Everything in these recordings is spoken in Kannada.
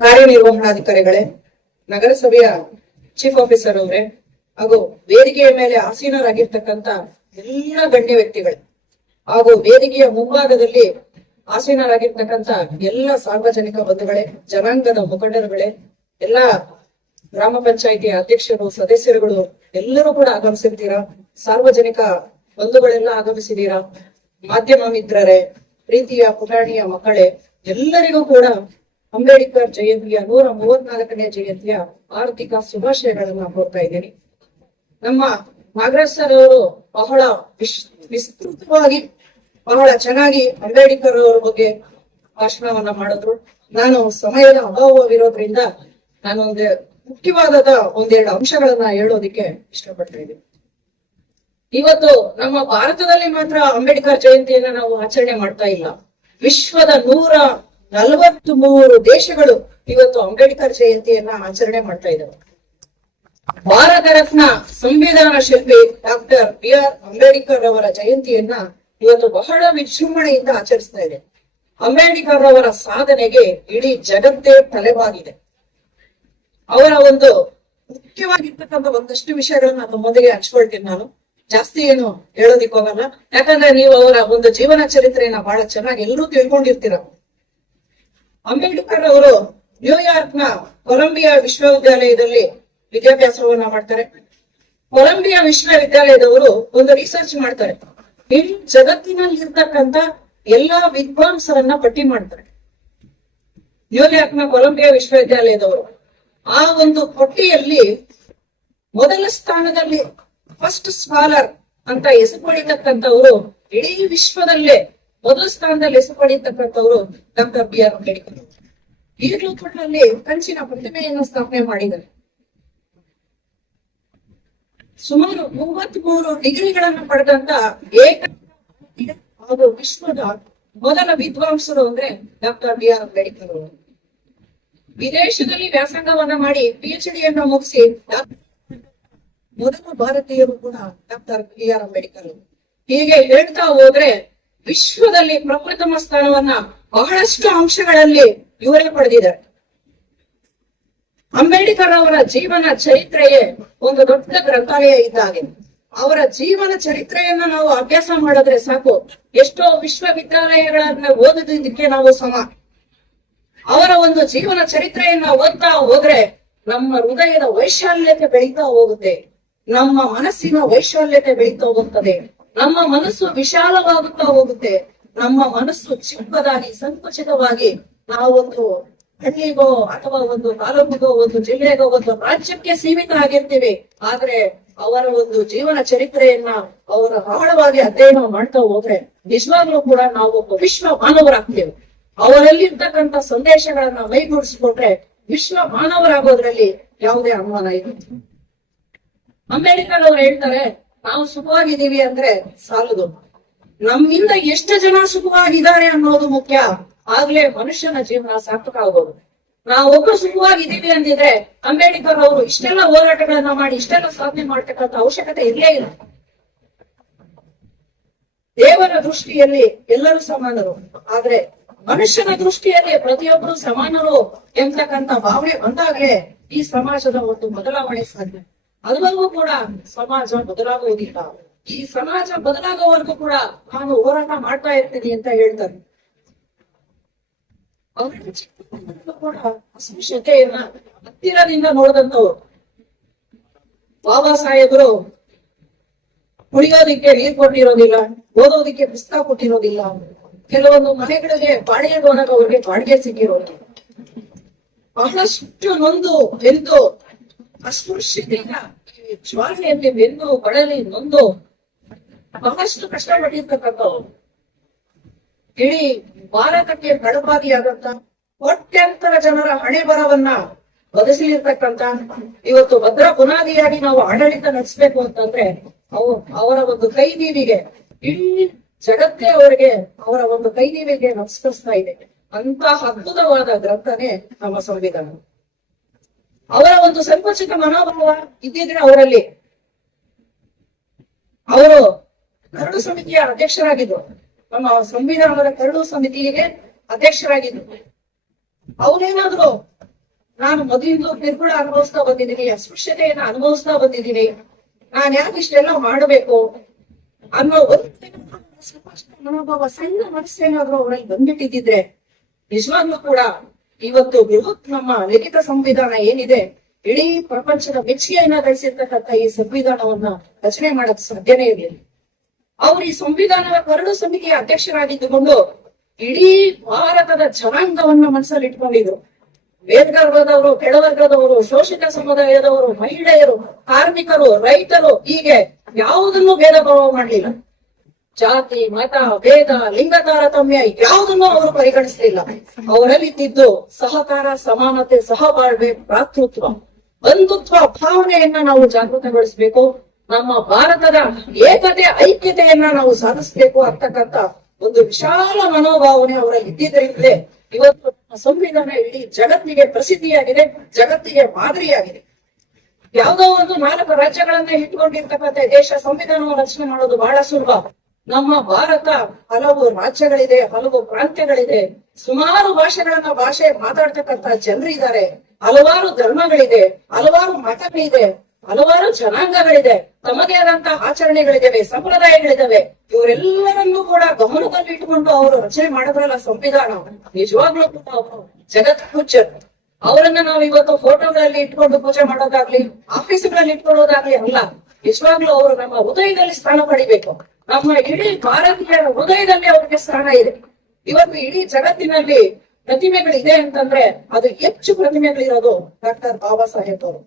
ಕಾರ್ಯನಿರ್ವಹಣಾಧಿಕಾರಿಗಳೇ ನಗರಸಭೆಯ ಚೀಫ್ ಆಫೀಸರ್ ಅವರೇ, ಹಾಗೂ ವೇದಿಕೆಯ ಮೇಲೆ ಆಸೀನರಾಗಿರ್ತಕ್ಕಂತ ಎಲ್ಲ ಗಣ್ಯ ವ್ಯಕ್ತಿಗಳು, ಹಾಗೂ ವೇದಿಕೆಯ ಮುಂಭಾಗದಲ್ಲಿ ಆಸೀನರಾಗಿರ್ತಕ್ಕಂತ ಎಲ್ಲ ಸಾರ್ವಜನಿಕ ಬಂಧುಗಳೇ, ಜನಾಂಗದ ಮುಖಂಡರುಗಳೇ, ಎಲ್ಲ ಗ್ರಾಮ ಪಂಚಾಯಿತಿ ಅಧ್ಯಕ್ಷರು, ಸದಸ್ಯರುಗಳು, ಎಲ್ಲರೂ ಕೂಡ ಆಗಮಿಸಿರ್ತೀರಾ? ಸಾರ್ವಜನಿಕ ಬಂಧುಗಳೆಲ್ಲ ಆಗಮಿಸಿದೀರಾ? ಮಾಧ್ಯಮ ಮಿತ್ರರೇ, ಪ್ರೀತಿಯ ಪುರಾಣಿಯ ಮಕ್ಕಳೇ, ಎಲ್ಲರಿಗೂ ಕೂಡ ಅಂಬೇಡ್ಕರ್ ಜಯಂತಿಯ ನೂರ ಮೂವತ್ನಾಲ್ಕನೇ ಜಯಂತಿಯ ಆರ್ಥಿಕ ಶುಭಾಶಯಗಳನ್ನ ಕೋರ್ತಾ ಇದ್ದೀನಿ. ನಮ್ಮ ನಾಗರಾಜ್ ಸರ್ ಅವರು ಬಹಳ ವಿಸ್ತೃತವಾಗಿ ಬಹಳ ಚೆನ್ನಾಗಿ ಅಂಬೇಡ್ಕರ್ ಅವರ ಬಗ್ಗೆ ಭಾಷಣವನ್ನ ಮಾಡಿದ್ರು. ನಾನು ಸಮಯದ ಅಭಾವವಿರೋದ್ರಿಂದ ನಾನು ಒಂದು ಮುಖ್ಯವಾದ ಒಂದೆರಡು ಅಂಶಗಳನ್ನ ಹೇಳೋದಿಕ್ಕೆ ಇಷ್ಟಪಡ್ತಾ ಇದ್ದೀನಿ. ಇವತ್ತು ನಮ್ಮ ಭಾರತದಲ್ಲಿ ಮಾತ್ರ ಅಂಬೇಡ್ಕರ್ ಜಯಂತಿಯನ್ನ ನಾವು ಆಚರಣೆ ಮಾಡ್ತಾ ಇಲ್ಲ. ವಿಶ್ವದ ನೂರ ನಲವತ್ತ್ ಮೂರು ದೇಶಗಳು ಇವತ್ತು ಅಂಬೇಡ್ಕರ್ ಜಯಂತಿಯನ್ನ ಆಚರಣೆ ಮಾಡ್ತಾ ಇದ್ದಾವೆ ಭಾರತ ರತ್ನ ಸಂವಿಧಾನ ಶಿಲ್ಪಿ ಡಾಕ್ಟರ್ ಬಿ ಆರ್ ಅಂಬೇಡ್ಕರ್ ಅವರ ಜಯಂತಿಯನ್ನ ಇವತ್ತು ಬಹಳ ವಿಜೃಂಭಣೆಯಿಂದ ಆಚರಿಸ್ತಾ ಇದೆ. ಅಂಬೇಡ್ಕರ್ ಅವರ ಸಾಧನೆಗೆ ಇಡೀ ಜಗತ್ತೇ ತಲೆಬಾಗಿದೆ. ಅವರ ಒಂದು ಮುಖ್ಯವಾಗಿರ್ತಕ್ಕಂಥ ಒಂದಷ್ಟು ವಿಷಯಗಳನ್ನ ತಮ್ಮೊಂದಿಗೆ ಹಚ್ಕೊಳ್ತೀನಿ ನಾನು. ಜಾಸ್ತಿ ಏನು ಹೇಳೋದಿಕ್ ಹೋಗಲ್ಲ ಯಾಕಂದ್ರೆ ನೀವು ಅವರ ಒಂದು ಜೀವನ ಚರಿತ್ರೆಯನ್ನ ಬಹಳ ಚೆನ್ನಾಗಿ ಎಲ್ಲರೂ ತಿಳ್ಕೊಂಡಿರ್ತೀರ. ಅಂಬೇಡ್ಕರ್ ಅವರು ನ್ಯೂಯಾರ್ಕ್ ಕೊಲಂಬಿಯಾ ವಿಶ್ವವಿದ್ಯಾಲಯದಲ್ಲಿ ವಿದ್ಯಾಭ್ಯಾಸವನ್ನ ಮಾಡ್ತಾರೆ. ಕೊಲಂಬಿಯಾ ವಿಶ್ವವಿದ್ಯಾಲಯದವರು ಒಂದು ರಿಸರ್ಚ್ ಮಾಡ್ತಾರೆ. ಇಡೀ ಜಗತ್ತಿನಲ್ಲಿ ಇರ್ತಕ್ಕಂತ ಎಲ್ಲಾ ವಿದ್ವಾಂಸರನ್ನ ಪಟ್ಟಿ ಮಾಡ್ತಾರೆ. ನ್ಯೂಯಾರ್ಕ್ನ ಕೊಲಂಬಿಯಾ ವಿಶ್ವವಿದ್ಯಾಲಯದವರು. ಆ ಒಂದು ಪಟ್ಟಿಯಲ್ಲಿ ಮೊದಲ ಸ್ಥಾನದಲ್ಲಿ ಫಸ್ಟ್ ಸ್ಕಾಲರ್ ಅಂತ ಹೆಸರು ಪಡಿತಕ್ಕಂಥವ್ರು ಇಡೀ ವಿಶ್ವದಲ್ಲೇ ಮೊದಲ ಸ್ಥಾನದಲ್ಲಿ ಹೆಸರು ಪಡೆಯತಕ್ಕಂಥವ್ರು ಡಾಕ್ಟರ್ ಬಿ ಆರ್ ಅಂಬೇಡ್ಕರ್ ಈಗಲೂ ನಲ್ಲಿ ಕಂಚಿನ ಪ್ರತಿಮೆಯನ್ನು ಸ್ಥಾಪನೆ ಮಾಡಿದ್ದಾರೆ. ಸುಮಾರು ಮೂವತ್ಮೂರು ಡಿಗ್ರಿಗಳನ್ನು ಪಡೆದಂತ ಏಕ ಹಾಗೂ ವಿಶ್ವದ ಮೊದಲ ವಿದ್ವಾಂಸರು ಅಂದ್ರೆ ಡಾಕ್ಟರ್ ಬಿ ಆರ್ ಅಂಬೇಡ್ಕರ್ ಅವರು. ವಿದೇಶದಲ್ಲಿ ವ್ಯಾಸಂಗವನ್ನ ಮಾಡಿ ಪಿಎಚ್ಡಿ ಡಿಯನ್ನು ಮುಗಿಸಿ ಮೊದಲ ಭಾರತೀಯರು ಕೂಡ ಡಾಕ್ಟರ್ ಬಿ ಆರ್ ಅಂಬೇಡ್ಕರ್ ಹೀಗೆ ಹೇಳ್ತಾ ಹೋದ್ರೆ ವಿಶ್ವದಲ್ಲಿ ಪ್ರಪ್ರಥಮ ಸ್ಥಾನವನ್ನ ಬಹಳಷ್ಟು ಅಂಶಗಳಲ್ಲಿ ಇವರೇ ಪಡೆದಿದ್ದಾರೆ. ಅಂಬೇಡ್ಕರ್ ಅವರ ಜೀವನ ಚರಿತ್ರೆಯೇ ಒಂದು ದೊಡ್ಡ ಗ್ರಂಥಾಲಯ ಇದ್ದಾಗೆ ಅವರ ಜೀವನ ಚರಿತ್ರೆಯನ್ನ ನಾವು ಅಭ್ಯಾಸ ಮಾಡಿದ್ರೆ ಸಾಕು. ಎಷ್ಟೋ ವಿಶ್ವವಿದ್ಯಾಲಯಗಳನ್ನ ಓದೋದಕ್ಕೆ ನಾವು ಸಮ. ಅವರ ಒಂದು ಜೀವನ ಚರಿತ್ರೆಯನ್ನ ಓದ್ತಾ ಹೋದ್ರೆ ನಮ್ಮ ಹೃದಯದ ವೈಶಾಲ್ಯತೆ ಬೆಳೀತಾ ಹೋಗುತ್ತೆ. ನಮ್ಮ ಮನಸ್ಸಿನ ವೈಶಾಲ್ಯತೆ ಬೆಳೀತಾ ಹೋಗುತ್ತದೆ ನಮ್ಮ ಮನಸ್ಸು ವಿಶಾಲವಾಗುತ್ತಾ ಹೋಗುತ್ತೆ. ನಮ್ಮ ಮನಸ್ಸು ಚಿಕ್ಕದಾಗಿ ಸಂಕುಚಿತವಾಗಿ ನಾವೊಂದು ಹಳ್ಳಿಗೋ ಅಥವಾ ಒಂದು ತಾಲೂಕಿಗೋ, ಒಂದು ಜಿಲ್ಲೆಗೋ, ಒಂದು ರಾಜ್ಯಕ್ಕೆ ಸೀಮಿತ ಆಗಿರ್ತೀವಿ. ಆದ್ರೆ ಅವರ ಒಂದು ಜೀವನ ಚರಿತ್ರೆಯನ್ನ ಅವರ ಆಳವಾಗಿ ಅಧ್ಯಯನ ಮಾಡ್ತಾ ಹೋದ್ರೆ ನಿಜವಾಗ್ಲೂ ಕೂಡ ನಾವು ಒಬ್ಬ ವಿಶ್ವ ಮಾನವರಾಗ್ತೇವೆ. ಅವರಲ್ಲಿರ್ತಕ್ಕಂಥ ಸಂದೇಶಗಳನ್ನ ಮೈಗೂಡಿಸ್ಕೊಂಡ್ರೆ ವಿಶ್ವ ಮಾನವರಾಗೋದ್ರಲ್ಲಿ ಯಾವುದೇ ಅನುಮಾನ ಇದೆ ಅಂಬೇಡ್ಕರ್ ಅವ್ರು ಹೇಳ್ತಾರೆ ನಾವು ಸುಖವಾಗಿದ್ದೀವಿ ಅಂದ್ರೆ ಸಾಲದು. ನಮ್ಮಿಂದ ಎಷ್ಟು ಜನ ಸುಖವಾಗಿದ್ದಾರೆ ಅನ್ನೋದು ಮುಖ್ಯ. ಆಗ್ಲೇ ಮನುಷ್ಯನ ಜೀವನ ಸಾರ್ಥಕ ಆಗೋದು. ನಾವೊಬ್ರು ಸುಖವಾಗಿದ್ದೀವಿ ಅಂದಿದ್ರೆ ಅಂಬೇಡ್ಕರ್ ಅವರು ಇಷ್ಟೆಲ್ಲ ಹೋರಾಟಗಳನ್ನ ಮಾಡಿ, ಇಷ್ಟೆಲ್ಲ ಸಾಧನೆ ಮಾಡ್ತಕ್ಕಂಥ ಅವಶ್ಯಕತೆ ಇಲ್ಲೇ ಇಲ್ಲ. ದೇವರ ದೃಷ್ಟಿಯಲ್ಲಿ ಎಲ್ಲರೂ ಸಮಾನರು. ಆದ್ರೆ ಮನುಷ್ಯನ ದೃಷ್ಟಿಯಲ್ಲಿ ಪ್ರತಿಯೊಬ್ಬರು ಸಮಾನರು ಎಂತಕ್ಕಂತ ಭಾವನೆ ಬಂದಾಗಲೇ ಈ ಸಮಾಜದ ಒಂದು ಬದಲಾವಣೆ ಸಾಧ್ಯ. ಅದುವರೆಗೂ ಕೂಡ ಸಮಾಜ ಬದಲಾಗುವುದಿಲ್ಲ. ಈ ಸಮಾಜ ಬದಲಾಗುವವರೆಗೂ ಕೂಡ ನಾನು ಹೋರಾಟ ಮಾಡ್ತಾ ಇರ್ತೀನಿ ಅಂತ ಹೇಳ್ತಾರೆ. ಕೂಡ ಅಸ್ಪೃಶ್ಯತೆಯನ್ನ ಹತ್ತಿರದಿಂದ ನೋಡಿದಂತವ್ರು ಬಾಬಾ ಸಾಹೇಬರು ಕುಡಿಯೋದಿಕ್ಕೆ ನೀರ್ ಕೊಟ್ಟಿರೋದಿಲ್ಲ, ಓದೋದಿಕ್ಕೆ ಪುಸ್ತಕ ಕೊಟ್ಟಿರೋದಿಲ್ಲ. ಕೆಲವೊಂದು ಮನೆಗಳಿಗೆ ಬಾಡಿಗೆ ಹೋದಾಗ ಅವ್ರಿಗೆ ಬಾಡಿಗೆ ಸಿಕ್ಕಿರೋದು. ಬಹಳಷ್ಟು ನೊಂದು ಬೆಂದು ಅಸ್ಪೃಶ್ಯತೆಯ ಶ್ವಾಸೆಯಲ್ಲಿ ಬೆನ್ನು ಬಳಲಿ, ನೊಂದು ಬಹಳಷ್ಟು ಕಷ್ಟ ಕಷ್ಟಪಟ್ಟಿರ್ತಕ್ಕಂಥವ್ರು. ಇಡೀ ಭಾರತಕ್ಕೆ ಕಳಪಾದಿಯಾದಂತ ಕೋಟ್ಯಾಂತರ ಜನರ ಹಣೆ ಬರವನ್ನ ಬದಲಿರ್ತಕ್ಕಂತ ಇವತ್ತು ಭದ್ರ ಬುನಾದಿಯಾಗಿ ನಾವು ಆಡಳಿತ ನಡೆಸಬೇಕು ಅಂತಂದ್ರೆ ಅವು ಅವರ ಒಂದು ಕೈ ನೀವಿಗೆ, ಇಡೀ ಜಗತ್ತೇ ಅವರಿಗೆ ಅವರ ಒಂದು ಕೈ ನೀವಿಗೆ ನಮಸ್ಕರಿಸ್ತಾ ಇದೆ. ಅಂತ ಅದ್ಭುತವಾದ ಗ್ರಂಥನೇ ನಮ್ಮ ಸಂವಿಧಾನ. ಅವರ ಒಂದು ಸಂಕುಚಿತ ಮನೋಭಾವ ಇದ್ದಿದ್ರೆ ಅವರಲ್ಲಿ. ಅವರು ಕರಡು ಸಮಿತಿಯ ಅಧ್ಯಕ್ಷರಾಗಿದ್ರು. ನಮ್ಮ ಸಂವಿಧಾನದ ಕರಡು ಸಮಿತಿಗೆ ಅಧ್ಯಕ್ಷರಾಗಿದ್ರು. ಅವರೇನಾದ್ರು, ನಾನು ಮೊದಲಿಂದ ನಿರ್ಗುಣ ಅನುಭವಿಸ್ತಾ ಬಂದಿದ್ದೀನಿ, ಅಸ್ಪೃಶ್ಯತೆಯನ್ನ ಅನುಭವಿಸ್ತಾ ಬಂದಿದ್ದೀನಿ, ನಾನು ಯಾಕೆ ಇಷ್ಟೆಲ್ಲ ಮಾಡಬೇಕು ಅನ್ನೋ ಒಂದು ಮನೋಭಾವ ಸಣ್ಣ ಮನಸ್ಸೇನಾದ್ರೂ ಅವರಲ್ಲಿ ಬಂದ್ಬಿಟ್ಟಿದ್ರೆ ನಿಜವಾಗ್ಲೂ ಕೂಡ ಇವತ್ತು ಬೃಹತ್ ನಮ್ಮ ಲಿಖಿತ ಸಂವಿಧಾನ ಏನಿದೆ, ಇಡೀ ಪ್ರಪಂಚದ ಮೆಚ್ಚುಗೆಯನ್ನ ಗಳಿಸಿರ್ತಕ್ಕಂಥ ಈ ಸಂವಿಧಾನವನ್ನ ರಚನೆ ಮಾಡಕ್ ಸಾಧ್ಯನೇ ಇರಲಿಲ್ಲ. ಅವರು ಈ ಸಂವಿಧಾನದ ಕರಡು ಸಮಿತಿಯ ಅಧ್ಯಕ್ಷರಾಗಿದ್ದುಕೊಂಡು ಇಡೀ ಭಾರತದ ಜನಾಂಗವನ್ನ ಮನಸ್ಸಲ್ಲಿ ಇಟ್ಕೊಂಡಿದ್ರು. ಮೇಲ್ವರ್ಗದವರು, ಕೆಳವರ್ಗದವರು, ಶೋಷಿತ ಸಮುದಾಯದವರು, ಮಹಿಳೆಯರು, ಕಾರ್ಮಿಕರು, ರೈತರು, ಹೀಗೆ ಯಾವುದನ್ನು ಭೇದ ಭಾವ ಮಾಡಲಿಲ್ಲ. ಜಾತಿ, ಮತ, ಭೇದ, ಲಿಂಗ ತಾರತಮ್ಯ ಯಾವುದನ್ನು ಅವರು ಪರಿಗಣಿಸಲಿಲ್ಲ ಅವರಲ್ಲಿ ಇದ್ದಿದ್ದು ಸಹಕಾರ, ಸಮಾನತೆ, ಸಹಬಾಳ್ವೆ, ಭ್ರಾತೃತ್ವ, ಬಂಧುತ್ವ, ಭಾವನೆಯನ್ನ ನಾವು ಜಾಗೃತಗೊಳಿಸಬೇಕು. ನಮ್ಮ ಭಾರತದ ಏಕತೆ, ಐಕ್ಯತೆಯನ್ನ ನಾವು ಸಾಧಿಸಬೇಕು ಅಂತಕ್ಕಂತ ಒಂದು ವಿಶಾಲ ಮನೋಭಾವನೆ ಅವರಲ್ಲಿ ಇದ್ದಿದ್ದರಿಂದಲೇ ಇವತ್ತು ಸಂವಿಧಾನ ಇಡೀ ಜಗತ್ತಿಗೆ ಪ್ರಸಿದ್ಧಿಯಾಗಿದೆ, ಜಗತ್ತಿಗೆ ಮಾದರಿಯಾಗಿದೆ. ಯಾವುದೋ ಒಂದು ನಾಲ್ಕು ರಾಜ್ಯಗಳನ್ನ ಇಟ್ಕೊಂಡಿರ್ತಕ್ಕಂಥ ದೇಶ, ಸಂವಿಧಾನವನ್ನು ರಚನೆ ಮಾಡೋದು ಬಹಳ ಸುಲಭ. ನಮ್ಮ ಭಾರತ ಹಲವು ರಾಜ್ಯಗಳಿದೆ, ಹಲವು ಪ್ರಾಂತ್ಯಗಳಿದೆ. ಸುಮಾರು ಭಾಷೆಗಳನ್ನ ಭಾಷೆ ಮಾತಾಡ್ತಕ್ಕಂತ ಜನರಿದ್ದಾರೆ ಹಲವಾರು ಧರ್ಮಗಳಿದೆ, ಹಲವಾರು ಮತಗಳಿದೆ, ಹಲವಾರು ಜನಾಂಗಗಳಿದೆ. ತಮ್ಮದೇ ಆದಂತಹ ಆಚರಣೆಗಳಿದ್ದಾವೆ ಸಂಪ್ರದಾಯಗಳಿದ್ದಾವೆ ಇವರೆಲ್ಲರನ್ನೂ ಕೂಡ ಗಮನದಲ್ಲಿ ಇಟ್ಕೊಂಡು ಅವರು ರಚನೆ ಮಾಡಿದ್ರಲ್ಲ ಸಂವಿಧಾನ. ನಿಜವಾಗ್ಲೂ ಕೂಡ ಜಗತ್ ಪೂಜ್ಯರು. ಅವರನ್ನ ನಾವು ಇವತ್ತು ಫೋಟೋಗಳಲ್ಲಿ ಇಟ್ಕೊಂಡು ಪೂಜೆ ಮಾಡೋದಾಗ್ಲಿ, ಆಫೀಸ್ಗಳಲ್ಲಿ ಇಟ್ಕೊಳ್ಳೋದಾಗ್ಲಿ ಅಲ್ಲ, ನಿಜವಾಗ್ಲೂ ಅವರು ನಮ್ಮ ಹೃದಯದಲ್ಲಿ ಸ್ಥಾನ ಪಡಿಬೇಕು. ನಮ್ಮ ಇಡೀ ಭಾರತೀಯರ ಹೃದಯದಲ್ಲಿ ಅವರಿಗೆ ಸ್ಥಾನ ಇದೆ. ಇವತ್ತು ಇಡೀ ಜಗತ್ತಿನಲ್ಲಿ ಪ್ರತಿಮೆಗಳಿದೆ ಅಂತಂದ್ರೆ ಅದು ಹೆಚ್ಚು ಪ್ರತಿಮೆಗಳಿರೋದು ಡಾಕ್ಟರ್ ಬಾಬಾ ಸಾಹೇಬ್ ಅವರು.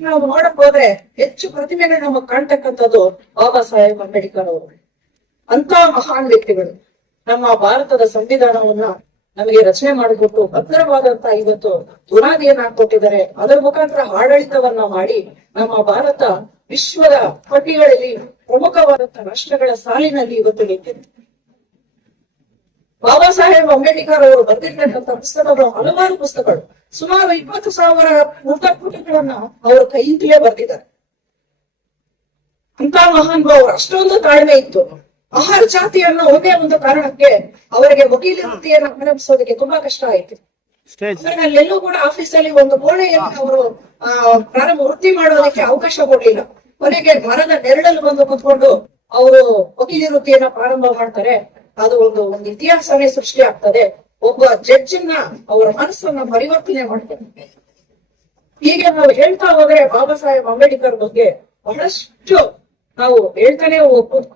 ನಾವು ನೋಡಕ್ ಹೋದ್ರೆ ಹೆಚ್ಚು ಪ್ರತಿಮೆಗಳು ನಮಗ್ ಕಾಣ್ತಕ್ಕಂಥದ್ದು ಬಾಬಾ ಸಾಹೇಬ್ ಅಂಬೇಡ್ಕರ್ ಅವರು. ಅಂತ ಮಹಾನ್ ವ್ಯಕ್ತಿಗಳು. ನಮ್ಮ ಭಾರತದ ಸಂವಿಧಾನವನ್ನ ನಮಗೆ ರಚನೆ ಮಾಡಿಕೊಟ್ಟು ಭದ್ರವಾದಂತ ಇವತ್ತು ಬುನಾದಿಯನ್ನ ಕೊಟ್ಟಿದ್ದಾರೆ, ಅದರ ಮುಖಾಂತರ ಆಡಳಿತವನ್ನ ಮಾಡಿ ನಮ್ಮ ಭಾರತ ವಿಶ್ವದ ಪಟ್ಟಿಗಳಲ್ಲಿ ಪ್ರಮುಖವಾದಂತ ರಾಷ್ಟ್ರಗಳ ಸಾಲಿನಲ್ಲಿ ಇವತ್ತು ನಿಂತಿದೆ. ಬಾಬಾ ಸಾಹೇಬ್ ಅಂಬೇಡ್ಕರ್ ಅವರು ಬರೆದಿರ್ತಕ್ಕಂಥ ಪುಸ್ತಕಗಳು ಹಲವಾರು ಪುಸ್ತಕಗಳು. ಸುಮಾರು ಇಪ್ಪತ್ತು ಸಾವಿರ ಪುಟಗಳನ್ನ ಅವರು ಕೈಯಿಂದಲೇ ಬರೆದಿದ್ದಾರೆ. ಅಂತ ಮಹಾನ್ ಅಷ್ಟೊಂದು ತಾಳ್ಮೆ ಇತ್ತು. ಆಹಾರ ಜಾತಿ ಅನ್ನೋ ಒಂದೇ ಒಂದು ಕಾರಣಕ್ಕೆ ಅವರಿಗೆ ವಕೀಲ ವೃತ್ತಿಯನ್ನು ಅವಲಂಬಿಸೋದಕ್ಕೆ ತುಂಬಾ ಕಷ್ಟ ಆಯ್ತು. ಅವರಲ್ಲೆಲ್ಲೂ ಕೂಡ ಕೂಡ ಆಫೀಸಲ್ಲಿ ಒಂದು ಕೋಣೆಯಲ್ಲಿ ಅವರು ಆ ಪ್ರಾರಂಭ ವೃತ್ತಿ ಮಾಡೋದಕ್ಕೆ ಅವಕಾಶ ಕೊಡ್ಲಿಲ್ಲ. ಕೊನೆಗೆ ಮರದ ನೆರಳಲ್ಲಿ ಬಂದು ಕುತ್ಕೊಂಡು ಅವರು ವಕೀಲಿ ವೃತ್ತಿಯನ್ನ ಪ್ರಾರಂಭ ಮಾಡ್ತಾರೆ. ಅದು ಒಂದು ಒಂದು ಇತಿಹಾಸನೇ ಸೃಷ್ಟಿ ಆಗ್ತದೆ. ಒಬ್ಬ ಜಡ್ಜನ್ನ ಅವರ ಮನಸ್ಸನ್ನ ಪರಿವರ್ತನೆ ಮಾಡ್ತಾರೆ ಹೀಗೆ ನಾವು ಹೇಳ್ತಾ ಹೋದ್ರೆ ಬಾಬಾ ಸಾಹೇಬ್ ಅಂಬೇಡ್ಕರ್ ಬಗ್ಗೆ ಬಹಳಷ್ಟು ನಾವು ಹೇಳ್ತಾನೆ ಹೋಗ್ಬೋದು.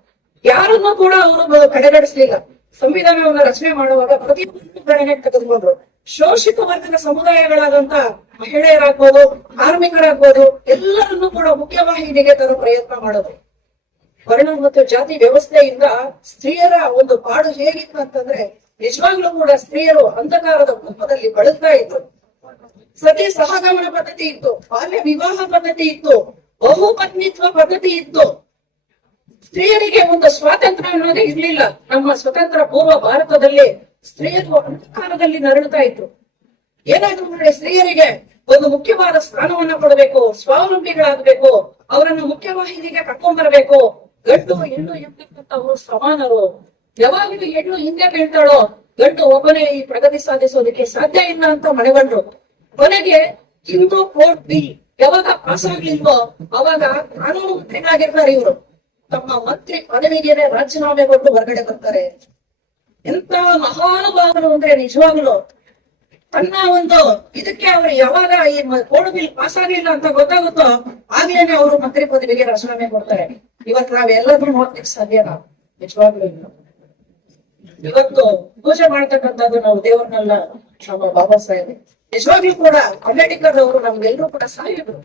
ಯಾರನ್ನೂ ಕೂಡ ಅವರು ಕಡೆಗಣಿಸ್ಲಿಲ್ಲ. ಸಂವಿಧಾನವನ್ನ ರಚನೆ ಮಾಡುವಾಗ ಪ್ರತಿಯೊಂದು ಗಣನೆ ತೆಗೆದುಕೊಂಡ್ರು. ಶೋಷಿತ ವರ್ಗದ ಸಮುದಾಯಗಳಾದಂತ ಮಹಿಳೆಯರಾಗ್ಬೋದು, ಕಾರ್ಮಿಕರಾಗ್ಬೋದು, ಎಲ್ಲರನ್ನೂ ಕೂಡ ಮುಖ್ಯವಾಹಿನಿಗೆ ತರೋ ಪ್ರಯತ್ನ ಮಾಡೋದು ವರ್ಣ ಮತ್ತು ಜಾತಿ ವ್ಯವಸ್ಥೆಯಿಂದ ಸ್ತ್ರೀಯರ ಒಂದು ಪಾಡು ಹೇಗಿತ್ತು ಅಂತಂದ್ರೆ, ನಿಜವಾಗ್ಲೂ ಕೂಡ ಸ್ತ್ರೀಯರು ಅಂಧಕಾರದ ರೂಪದಲ್ಲಿ ಬಳಲ್ತಾ ಇದ್ರು. ಸತಿ ಸಹಗಮನ ಪದ್ಧತಿ ಇತ್ತು, ಬಾಲ್ಯ ವಿವಾಹ ಪದ್ಧತಿ ಇತ್ತು, ಬಹುಪತ್ನಿತ್ವ ಪದ್ಧತಿ ಇತ್ತು. ಸ್ತ್ರೀಯರಿಗೆ ಒಂದು ಸ್ವಾತಂತ್ರ್ಯ ಅನ್ನೋದೇ ಇರ್ಲಿಲ್ಲ. ನಮ್ಮ ಸ್ವತಂತ್ರ ಪೂರ್ವ ಭಾರತದಲ್ಲಿ ಸ್ತ್ರೀಯರು ಅಂಧಕಾರದಲ್ಲಿ ನರಳುತ್ತಾ ಇತ್ತು. ಏನಾದ್ರೂ ಮಾಡಿ ಸ್ತ್ರೀಯರಿಗೆ ಒಂದು ಮುಖ್ಯವಾದ ಸ್ಥಾನವನ್ನ ಕೊಡಬೇಕು, ಸ್ವಾವಲಂಬಿಗಳಾಗಬೇಕು, ಅವರನ್ನು ಮುಖ್ಯವಾಹಿನಿಗೆ ಕರ್ಕೊಂಡ್ ಬರಬೇಕು. ಗಂಡು, ಹೆಣ್ಣು ಎಂತಕ್ಕಂಥವ್ರು ಸಮಾನರು. ಯಾವಾಗಲೂ ಹೆಣ್ಣು ಹಿಂದೆ ಬೀಳ್ತಾಳೋ, ಗಂಡು ಒಬ್ಬನೇ ಈ ಪ್ರಗತಿ ಸಾಧಿಸೋದಕ್ಕೆ ಸಾಧ್ಯ ಇಲ್ಲ ಅಂತ ಮನೆಗಂಡ್ರು. ಕೊನೆಗೆ ಹಿಂದೂ ಕೋರ್ಟ್ ಬಿ ಯಾವಾಗ ಪಾಸ್ ಆಗ್ಲಿಲ್ವೋ, ಅವಾಗ ಕಾನೂನು ಮಂತ್ರಿಗಳಾಗಿರ್ತಾರೆ ಇವರು. ತಮ್ಮ ಮಂತ್ರಿ ಪದವಿಗೆನೆ ರಾಜೀನಾಮೆ ಕೊಟ್ಟು ಹೊರಗಡೆ ಬರ್ತಾರೆ. ಎಂತ ಮಹಾನುಭಾವರು ಅಂದ್ರೆ ನಿಜವಾಗ್ಲು ತನ್ನ ಒಂದು ಇದಕ್ಕೆ ಅವರು ಯಾವಾಗ ಈ ಕೋಡು ಬಿಲ್ ಪಾಸ್ ಆಗ್ಲಿಲ್ಲ ಅಂತ ಗೊತ್ತಾಗುತ್ತೋ ಆಗ್ಲೇನೆ ಅವರು ಮಂತ್ರಿ ಪದವಿಗೆ ರಾಜೀನಾಮೆ ಕೊಡ್ತಾರೆ. ಇವತ್ ನಾವೆಲ್ಲರೂ ನೋಡ್ಲಿಕ್ಕೆ ಸಾಧ್ಯನ ನಿಜವಾಗ್ಲೂ ಇಲ್ಲ. ಇವತ್ತು ಪೂಜೆ ಮಾಡ್ತಕ್ಕಂಥದ್ದು ನಾವು ದೇವ್ರನ್ನೆಲ್ಲ ನಮ್ಮ ಬಾಬಾ ಸಾಹೇಬ್. ನಿಜವಾಗ್ಲೂ ಕೂಡ ಅಂಬೇಡ್ಕರ್ ಅವರು ನಮ್ಗೆಲ್ಲರೂ ಕೂಡ ಸಾಹೇಬರು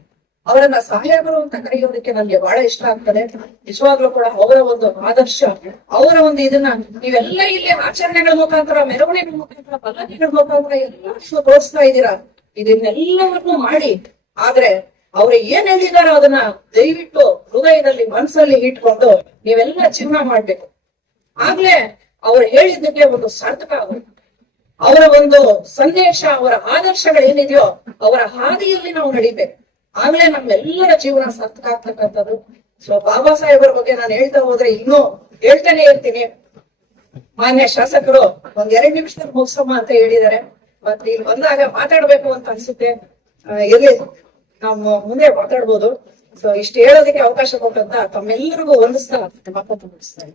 ಅವರನ್ನ ಸಾಹೇಬರು ಅಂತ ಕರೆಯೋದಕ್ಕೆ ನನಗೆ ಬಹಳ ಇಷ್ಟ ಆಗ್ತದೆ. ನಿಜವಾಗ್ಲೂ ಕೂಡ ಅವರ ಒಂದು ಆದರ್ಶ, ಅವರ ಒಂದು ಇದನ್ನ ನೀವೆಲ್ಲ ಇಲ್ಲಿ ಆಚರಣೆಗಳ ಮುಖಾಂತರ, ಮೆರವಣಿಗೆ ಮುಖಾಂತರ ಪಲ್ಲಕ್ಕಿಗಳ ಮುಖಾಂತರ ಎಲ್ಲ ತೋರಿಸ್ತಾ ಇದ್ದೀರಾ? ಇದನ್ನೆಲ್ಲವನ್ನು ಮಾಡಿ. ಆದ್ರೆ ಅವ್ರು ಏನ್ ಹೇಳಿದಾರೋ ಅದನ್ನ ದಯವಿಟ್ಟು ಹೃದಯದಲ್ಲಿ, ಮನಸ್ಸಲ್ಲಿ ಇಟ್ಕೊಂಡು ನೀವೆಲ್ಲ ಜೀವನ ಮಾಡ್ಬೇಕು. ಆಗ್ಲೇ ಅವ್ರು ಹೇಳಿದ್ದಕ್ಕೆ ಒಂದು ಸಾರ್ಥಕ ಅವರ ಒಂದು ಸಂದೇಶ, ಅವರ ಆದರ್ಶಗಳು ಏನಿದೆಯೋ ಅವರ ಹಾದಿಯಲ್ಲಿ ನಾವು ನಡಿಬೇಕು. ಆಗ್ಲೇ ನಮ್ಮೆಲ್ಲರ ಜೀವನ ಸಾರ್ಥಕ ಆಗ್ತಕ್ಕಂಥದ್ದು. ಸೊ ಬಾಬಾ ಸಾಹೇಬರ ಬಗ್ಗೆ ನಾನು ಹೇಳ್ತಾ ಹೋದ್ರೆ ಇನ್ನೂ ಹೇಳ್ತಾನೆ ಇರ್ತೀನಿ. ಮಾನ್ಯ ಶಾಸಕರು, ಒಂದ್ ಎರಡ್ ನಿಮಿಷದಲ್ಲಿ ಮುಗಿಸಮ್ಮ ಅಂತ ಹೇಳಿದ್ದಾರೆ. ಮತ್ತೆ ಇಲ್ಲಿ ಬಂದಾಗ ಮಾತಾಡ್ಬೇಕು ಅಂತ ಅನ್ಸುತ್ತೆ. ಇರ್ಲಿ, ನಾವು ಮುಂದೆ ಮಾತಾಡ್ಬೋದು. ಸೊ ಇಷ್ಟು ಹೇಳೋದಕ್ಕೆ ಅವಕಾಶ ಕೊಟ್ಟಂತ ತಮ್ಮೆಲ್ಲರಿಗೂ ಒಂದಿಸ್ತಾ ಮಾತಾಡ್ತಾ ಮುಗಿಸ್ತಾ